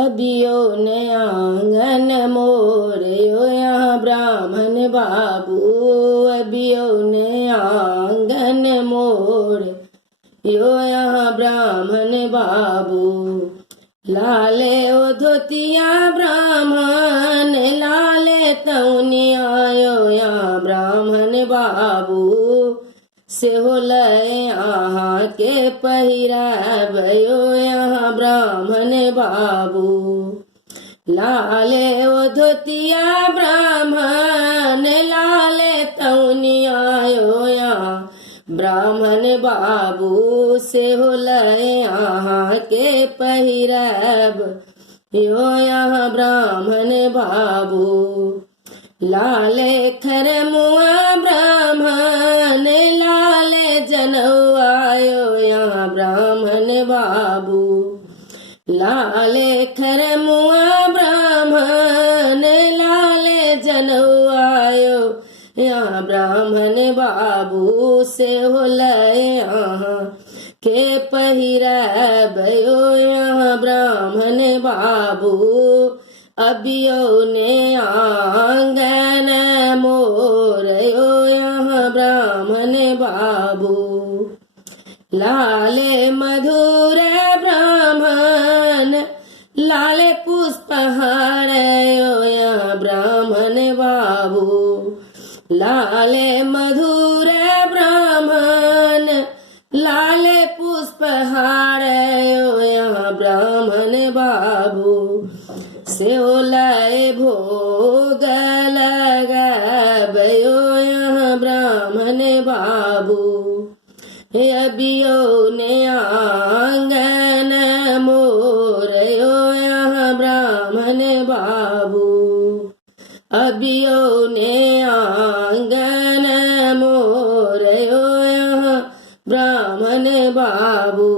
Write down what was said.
अबियो ने आंगन मोर यो यहाँ ब्राह्मण बाबू। अबियो ने आंगन मोर यो यहाँ ब्राह्मण बाबू। लाले ओ धोतिया ब्राह्मण लाले तौनिया यो यहाँ ब्राह्मण बाबू। सेहो लय आहा के पहिराब यो यहाँ ब्राह्मण बाबू। लाले ओ धोतिया ब्राह्मण लाले तौनिया यो यहाँ ब्राह्मण बाबू। सेहो लय आहा के पहिराब यो यहाँ ब्राह्मण बाबू। लाले खरमुआ ब्राह्मण लाले जनौआ यो यहाँ ब्राह्मण बाबू। लाले खरमुआ ब्राह्मण लाले जनौआ यो यहाँ ब्राह्मण बाबू। सेहो लय आहा के पहिराब यो यहाँ ब्राह्मण बाबू। अबियो ने आंगन मोर यो यहाँ ब्राह्मण बाबू। लाले मधुर ब्राह्मण लाले पुष्पहार यो यहाँ ब्राह्मण बाबू। लाले मधुर ब्राह्मण लाले पुष्पहार यो यहाँ ब्राह्मण बाबू। सेहो लय भोग लगाब यो यहाँ ब्राह्मण बाबू। अबियो ने आंगन मोर यो यहाँ ब्राह्मण बाबू। अबियो ने आंगन मोर यो यहाँ ब्राह्मण बाबू।